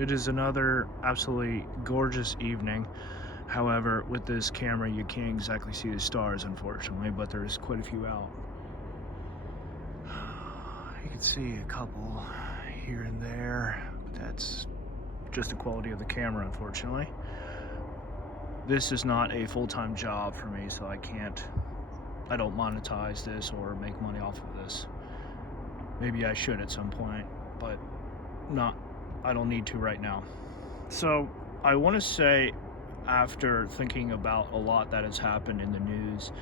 It is another absolutely gorgeous evening. However, with this camera, you can't exactly see the stars, unfortunately, but there's quite a few out. You can see a couple here and there, but that's just the quality of the camera, unfortunately. This is not a full-time job for me, so I don't monetize this or make money off of this. Maybe I should at some point, but I don't need to right now. So I want to say, after thinking about a lot that has happened in the news,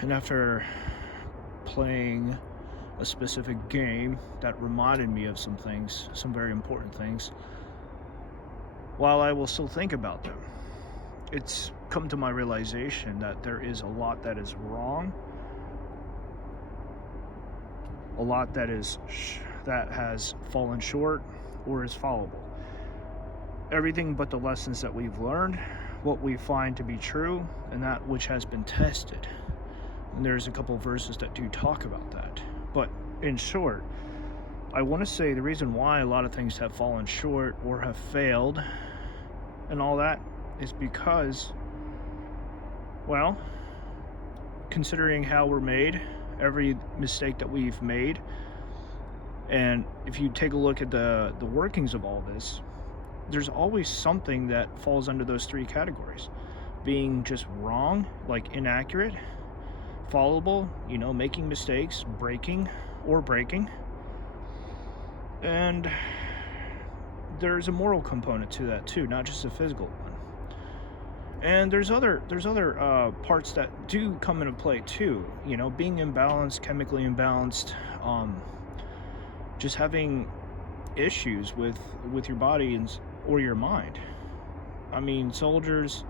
and after playing a specific game that reminded me of some things, some very important things, while I will still think about them, it's come to my realization that there is a lot that is wrong, a lot that has fallen short or is fallible. Everything but the lessons that we've learned, what we find to be true, and that which has been tested. And there's a couple of verses that do talk about that. But in short, I want to say the reason why a lot of things have fallen short or have failed and all that is because, well, considering how we're made, every mistake that we've made, and if you take a look at the workings of all this, there's always something that falls under those three categories. Being just wrong, like inaccurate; fallible, making mistakes; breaking or breaking. And there's a moral component to that too, not just a physical one. And there's other parts that do come into play too. Being imbalanced, chemically imbalanced, just having issues with your body or your mind. I mean, soldiers,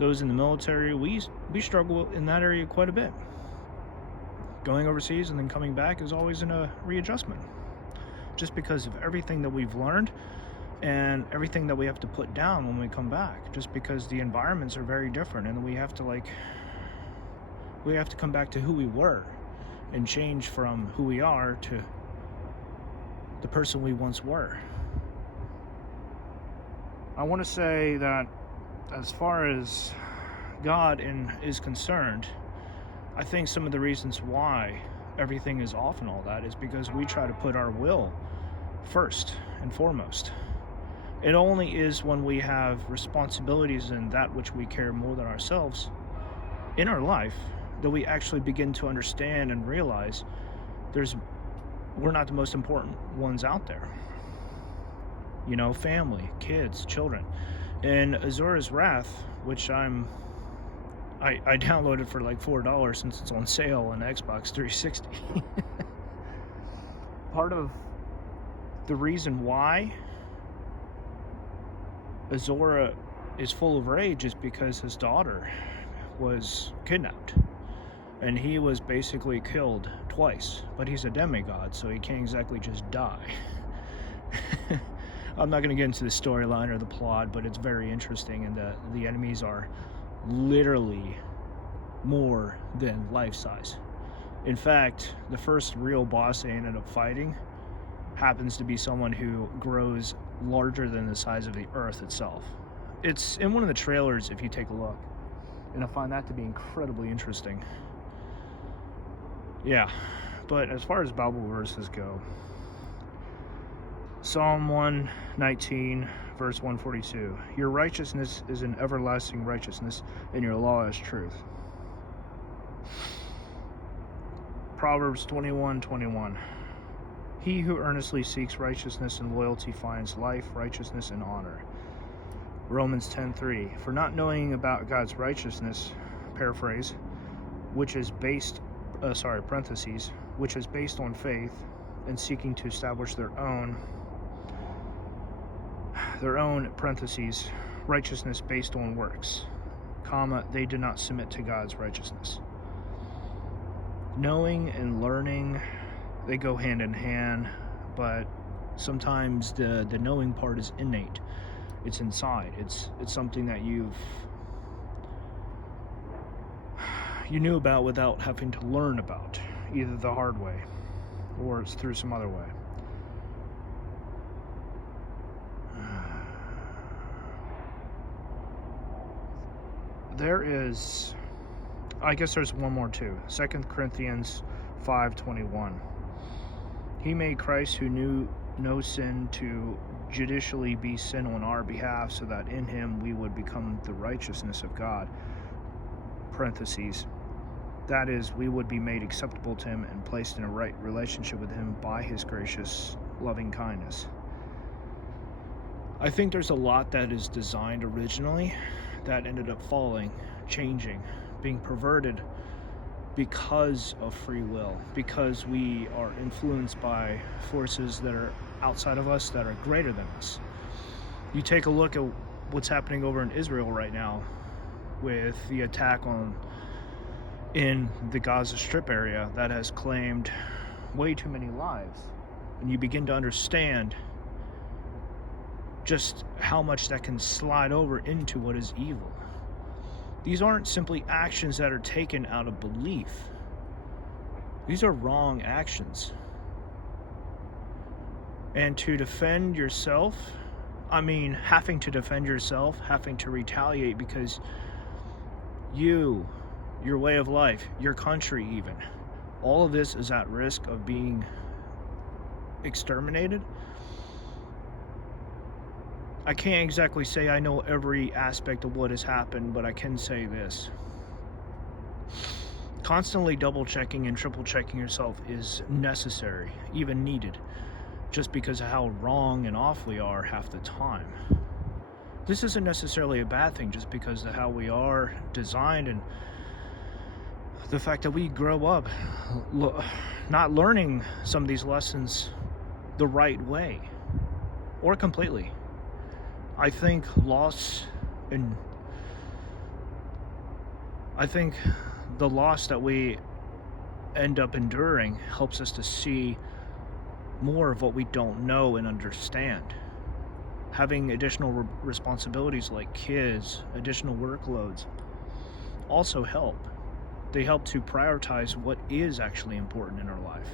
those in the military, we struggle in that area quite a bit. Going overseas and then coming back is always in a readjustment, just because of everything that we've learned and everything that we have to put down when we come back, just because the environments are very different, and we have to come back to who we were and change from who we are to the person we once were. I want to say that as far as God is concerned, I think some of the reasons why everything is off and all that is because we try to put our will first and foremost. It only is when we have responsibilities and that which we care more than ourselves in our life that we actually begin to understand and realize we're not the most important ones out there. Family, kids, children. And Azura's Wrath, which I downloaded for like $4 since it's on sale on Xbox 360. Part of the reason why Azora is full of rage is because his daughter was kidnapped. And he was basically killed twice. But he's a demigod, so he can't exactly just die. I'm not going to get into the storyline or the plot, but it's very interesting, and the enemies are literally more than life-size. In fact, the first real boss they ended up fighting happens to be someone who grows larger than the size of the earth itself. It's in one of the trailers if you take a look, and I find that to be incredibly interesting. Yeah, but as far as Bible verses go, Psalm 119, verse 142, your righteousness is an everlasting righteousness, and your law is truth. Proverbs 21:21, he who earnestly seeks righteousness and loyalty finds life, righteousness, and honor. Romans 10:3, for not knowing about God's righteousness, paraphrase, which is based on faith, and seeking to establish their own parentheses, righteousness based on works, they did not submit to God's righteousness. Knowing and learning, they go hand in hand, but sometimes the knowing part is innate. It's inside. It's something that you knew about without having to learn about, either the hard way or it's through some other way. there is, I guess there's one more too. 2 Corinthians 5:21. He made Christ, who knew no sin, to judicially be sin on our behalf, so that in him we would become the righteousness of God. Parentheses. That is, we would be made acceptable to him and placed in a right relationship with him by his gracious loving kindness. I think there's a lot that is designed originally that ended up falling, changing, being perverted because of free will, because we are influenced by forces that are outside of us, that are greater than us. You take a look at what's happening over in Israel right now with the attack in the Gaza Strip area that has claimed way too many lives, and you begin to understand just how much that can slide over into what is evil. These aren't simply actions that are taken out of belief. These are wrong actions. And to defend yourself, having to defend yourself, having to retaliate because your way of life, your country even, all of this is at risk of being exterminated. I can't exactly say I know every aspect of what has happened, but I can say this. Constantly double checking and triple checking yourself is necessary, even needed, just because of how wrong and off we are half the time. This isn't necessarily a bad thing, just because of how we are designed and the fact that we grow up not learning some of these lessons the right way or completely. I think the loss that we end up enduring helps us to see more of what we don't know and understand. Having additional responsibilities like kids, additional workloads also help. They help to prioritize what is actually important in our life.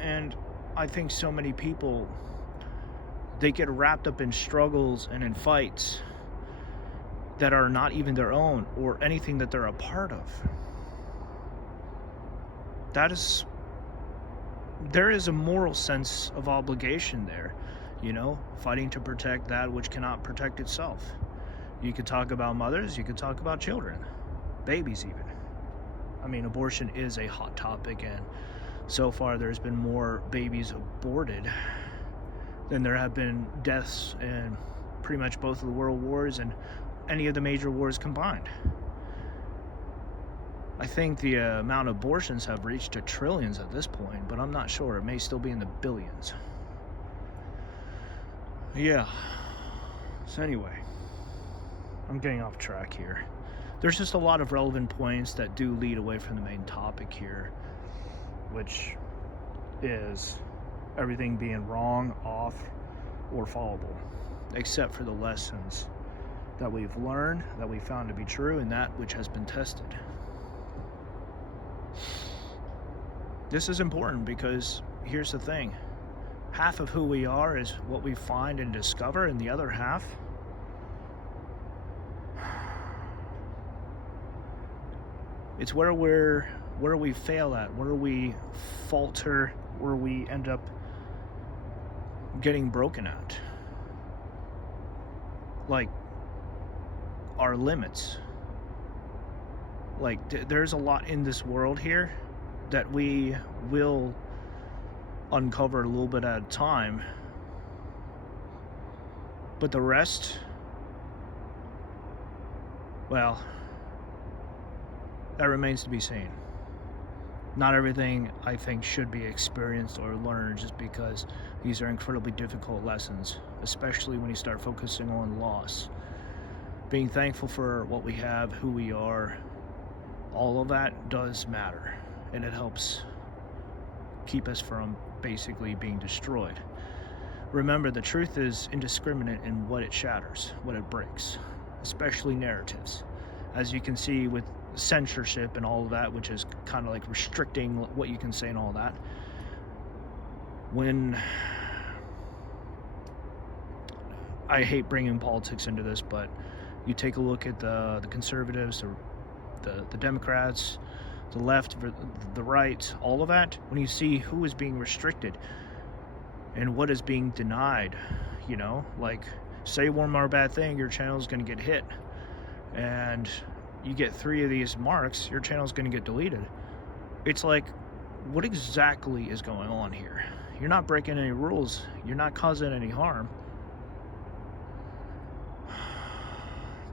And I think so many people, they get wrapped up in struggles and in fights that are not even their own or anything that they're a part of. There is a moral sense of obligation there, fighting to protect that which cannot protect itself. You could talk about mothers, you could talk about children, babies even. Abortion is a hot topic, and so far there's been more babies aborted than there have been deaths in pretty much both of the world wars and any of the major wars combined. I think the amount of abortions have reached to trillions at this point, but I'm not sure. It may still be in the billions. Yeah. So anyway, I'm getting off track here. There's just a lot of relevant points that do lead away from the main topic here, which is everything being wrong, off, or fallible, except for the lessons that we've learned, that we found to be true, and that which has been tested. This is important because here's the thing. Half of who we are is what we find and discover, and the other half, it's where we fail at, where we falter, where we end up getting broken at. Like our limits. Like there's a lot in this world here that we will uncover a little bit at a time, but the rest, well, that remains to be seen. Not everything, I think, should be experienced or learned just because these are incredibly difficult lessons, especially when you start focusing on loss. Being thankful for what we have, who we are, all of that does matter, and it helps keep us from basically being destroyed. Remember, the truth is indiscriminate in what it shatters, what it breaks, especially narratives. As you can see with censorship and all of that, which is kind of like restricting what you can say and all that. When I hate bringing politics into this, but you take a look at the conservatives, the Democrats, the left, the right, all of that, when you see who is being restricted and what is being denied, you know, like, say one more bad thing, your channel is going to get hit. And you get 3 of these marks, your channel is going to get deleted. It's like, what exactly is going on here? You're not breaking any rules. You're not causing any harm.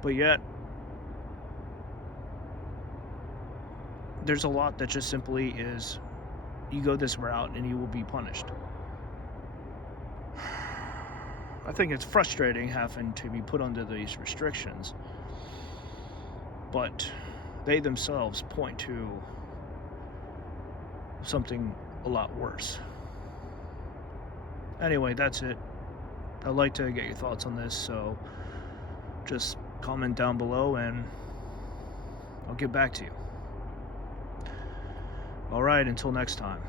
But yet, there's a lot that just simply is, you go this route and you will be punished. I think it's frustrating having to be put under these restrictions, but they themselves point to something a lot worse. Anyway, that's it. I'd like to get your thoughts on this, so just comment down below and I'll get back to you. Alright, until next time.